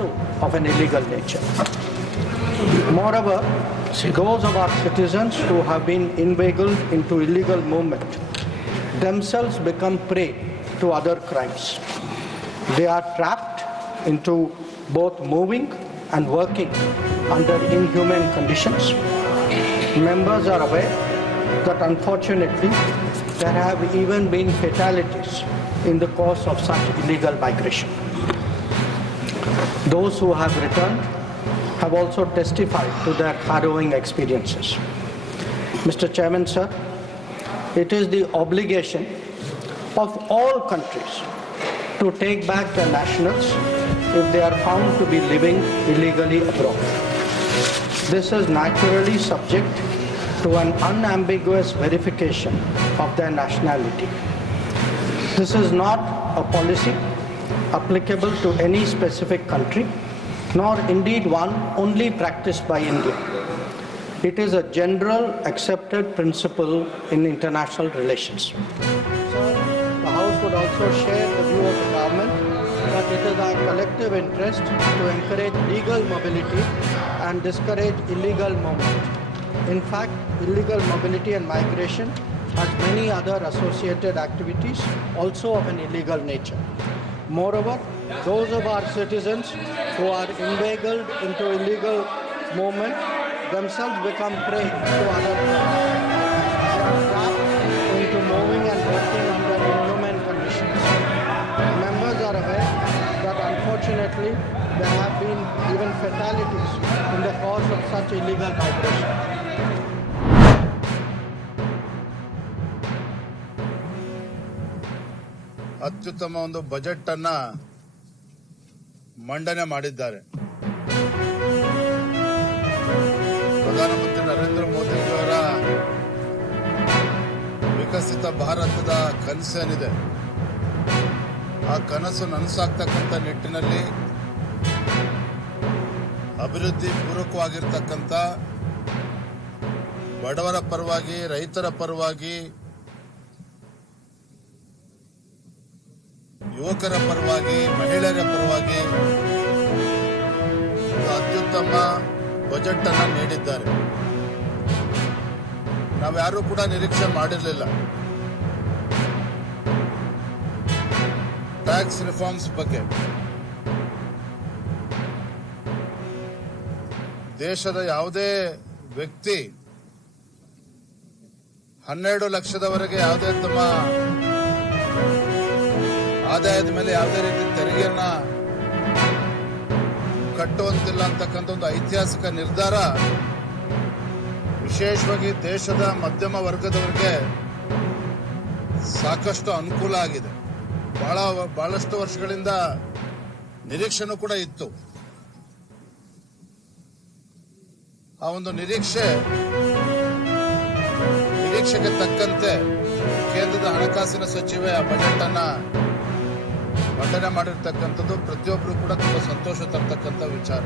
also of an illegal nature. Moreover, those of our citizens who have been inveigled into illegal movement themselves become prey to other crimes. They are trapped into both moving and working under inhumane conditions. Members are aware that unfortunately there have even been fatalities in the course of such illegal migration. Those who have returned have also testified to their harrowing experiences. Mr. Chairman, sir, it is the obligation of all countries to take back their nationals if they are found to be living illegally abroad. This is naturally subject to an unambiguous verification of their nationality. This is not a policy applicable to any specific country, nor indeed one only practiced by India. It is a general accepted principle in international relations. So, the House would also share the view of the government that it is our collective interest to encourage legal mobility and discourage illegal movement. In fact, illegal mobility and migration has many other associated activities also of an illegal nature. Moreover, those of our citizens who are inveigled into illegal movement themselves become prey to other crimes. They are trapped into moving and working under inhumane conditions. Members are aware that unfortunately there have been even fatalities in the course of such illegal migration. ಅತ್ಯುತ್ತಮ ಒಂದು budget ಅನ್ನ ಮಂಡನೆ ಮಾಡಿದ್ದಾರೆ. ಪ್ರಧಾನಮಂತ್ರಿ ನರೇಂದ್ರ ಮೋದಿಯವರ ವಿಕಸಿತ ಭಾರತದ ಕನಸೇನಿದೆ, ಆ ಕನಸು ನನಸಾಗ್ತಕ್ಕಂಥ ನಿಟ್ಟಿನಲ್ಲಿ ಅಭಿವೃದ್ಧಿ ಪೂರಕವಾಗಿರ್ತಕ್ಕಂಥ ಬಡವರ ಪರವಾಗಿ, ರೈತರ ಪರವಾಗಿ, ಯುವಕರ ಪರವಾಗಿ, ಮಹಿಳೆಯರ ಪರವಾಗಿ ಅತ್ಯುತ್ತಮ ಬಜೆಟ್ ಅನ್ನು ನೀಡಿದ್ದಾರೆ. ನಾವ್ಯಾರೂ ಕೂಡ ನಿರೀಕ್ಷೆ ಮಾಡಿರಲಿಲ್ಲ. ಟ್ಯಾಕ್ಸ್ ರಿಫಾರ್ಮ್ಸ್ ಬಗ್ಗೆ ದೇಶದ ಯಾವುದೇ ವ್ಯಕ್ತಿ 12 ಲಕ್ಷದವರೆಗೆ ಯಾವುದೇ ತಮ್ಮ ಆದಾಯದ ಮೇಲೆ ಯಾವುದೇ ರೀತಿ ತೆರಿಗೆಯನ್ನ ಕಟ್ಟುವಂತಿಲ್ಲ ಅಂತಕ್ಕಂಥ ಒಂದು ಐತಿಹಾಸಿಕ ನಿರ್ಧಾರ ವಿಶೇಷವಾಗಿ ದೇಶದ ಮಧ್ಯಮ ವರ್ಗದವರಿಗೆ ಸಾಕಷ್ಟು ಅನುಕೂಲ ಆಗಿದೆ. ಬಹಳಷ್ಟು ವರ್ಷಗಳಿಂದ ನಿರೀಕ್ಷೆನೂ ಕೂಡ ಇತ್ತು. ಆ ಒಂದು ನಿರೀಕ್ಷೆಗೆ ತಕ್ಕಂತೆ ಕೇಂದ್ರದ ಹಣಕಾಸಿನ ಸಚಿವೆ ಆ ಬಜೆಟ್ ಅನ್ನ ಮಂಡನೆ ಮಾಡಿರ್ತಕ್ಕಂಥದ್ದು ಪ್ರತಿಯೊಬ್ಬರು ಕೂಡ ತುಂಬಾ ಸಂತೋಷ ತರ್ತಕ್ಕಂಥ ವಿಚಾರ.